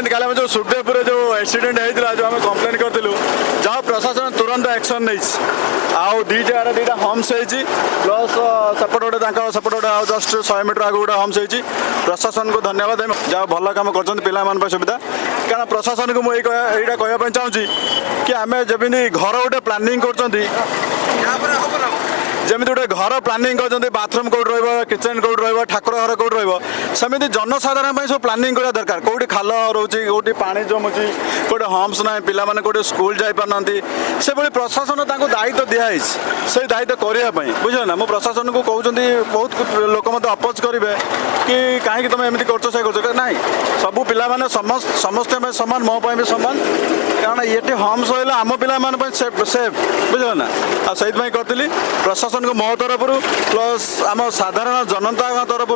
accident काले जो सुखदेवपुर जो एक्सीडेंट होता जो आम कम्प्लेन करूँ जहाँ प्रशासन तुरंत एक्शन नहीं आउ दी जगह दुटा हम्स होती प्लस सेपट गोटे सेपट गोटे जस्ट 100 मीटर आगे गोटे हम्स होती प्रशासन को धन्यवाद देवी जहाँ भल कम कर पिला सुविधा कारण प्रशासन को मुझे कहवाई चाहूँगी कि आम जमी घर गोटे प्लानिंग कर जमी गोटे घर प्लानिंग कर बाथरूम कौट किचेन कौट ठाकुर घर कौट रमि जनसाधारण सब प्लानिंग करा दरकार कौटी खाल रोचे कौटी पानी जमुची कौटे हम्स ना पिला कौटे स्कूल जापार से भाई प्रशासन दायित्व दिखाई से दायित्व करने बुझे ना मो प्रशासन को कहते बहुत लोक मत अपोज करेंगे कि कहीं तुम एमती कर ना सबू पिला समस्ते सामान मो भी सामान कारण ये हम्स होगा आम पिला सेफ बुझे ना आ से करी प्रशासन को मो तरफ प्लस आम साधारण जनता तरफ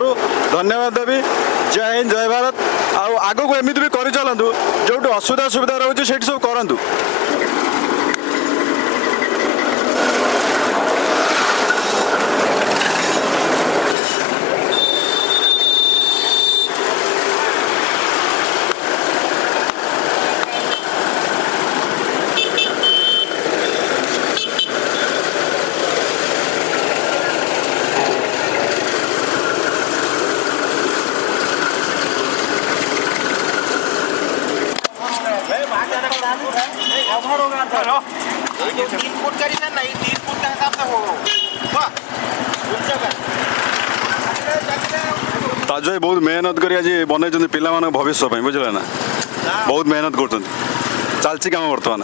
धन्यवाद देवी जय हिंद जय भारत आग को एमती भी कर चलतु जो असुविधा सुविधा रोचे से सब करूँ ताज भाई बहुत मेहनत कर आज बनई पिला भविष्य बुझे ना बहुत मेहनत कर चलती कम बर्तमान